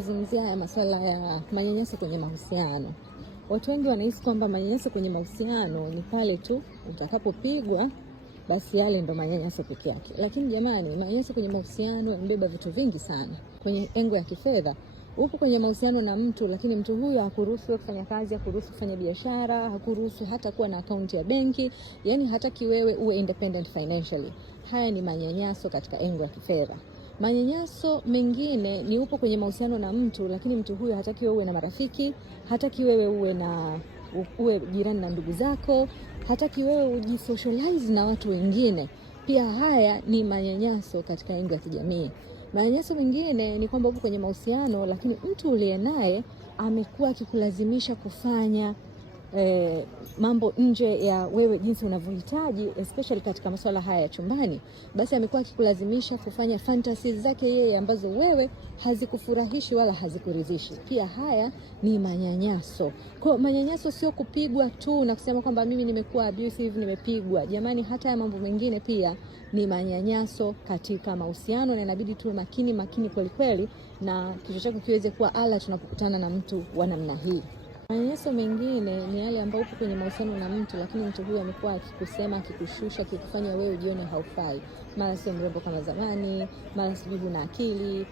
Tuzungumzia haya masuala ya manyanyaso kwenye mahusiano. Watu wengi wanahisi kwamba manyanyaso kwenye mahusiano ni pale tu utakapopigwa basi yale ndo manyanyaso peke yake. Lakini jamani, manyanyaso kwenye mahusiano yamebeba vitu vingi sana. Kwenye engo ya kifedha, upo kwenye mahusiano na mtu lakini mtu huyo hakuruhusu kufanya kazi, hakuruhusu kufanya biashara, hakuruhusu hata kuwa na akaunti ya benki, yani hataki wewe uwe independent financially. Haya ni manyanyaso katika engo ya kifedha. Manyanyaso mengine ni upo kwenye mahusiano na mtu lakini mtu huyo hataki wewe uwe na marafiki, hataki wewe uwe jirani na ndugu zako, hataki wewe ujisocialize na watu wengine. Pia haya ni manyanyaso katika engo ya kijamii. Manyanyaso mengine ni kwamba upo kwenye mahusiano lakini mtu uliye naye amekuwa akikulazimisha kufanya mambo nje ya wewe jinsi unavyohitaji, especially katika masuala haya ya chumbani. Basi amekuwa akikulazimisha kufanya fantasies zake yeye ambazo wewe hazikufurahishi wala hazikuridhishi. Pia haya ni manyanyaso. Kwa manyanyaso sio kupigwa tu na kusema kwamba mimi nimekuwa abusive, nimepigwa. Jamani, hata ya mambo mengine pia ni manyanyaso katika mahusiano, na inabidi tu makini kweli kweli na kichwa chako kiweze kuwa ala tunapokutana na mtu wa namna hii. Manyanyaso mengine ni yale ambayo upo kwenye mahusiano na mtu lakini mtu huyu amekuwa akikusema, akikushusha, akikufanya wewe ujione haufai. Mara sio mrembo kama zamani, mara sijui huna akili.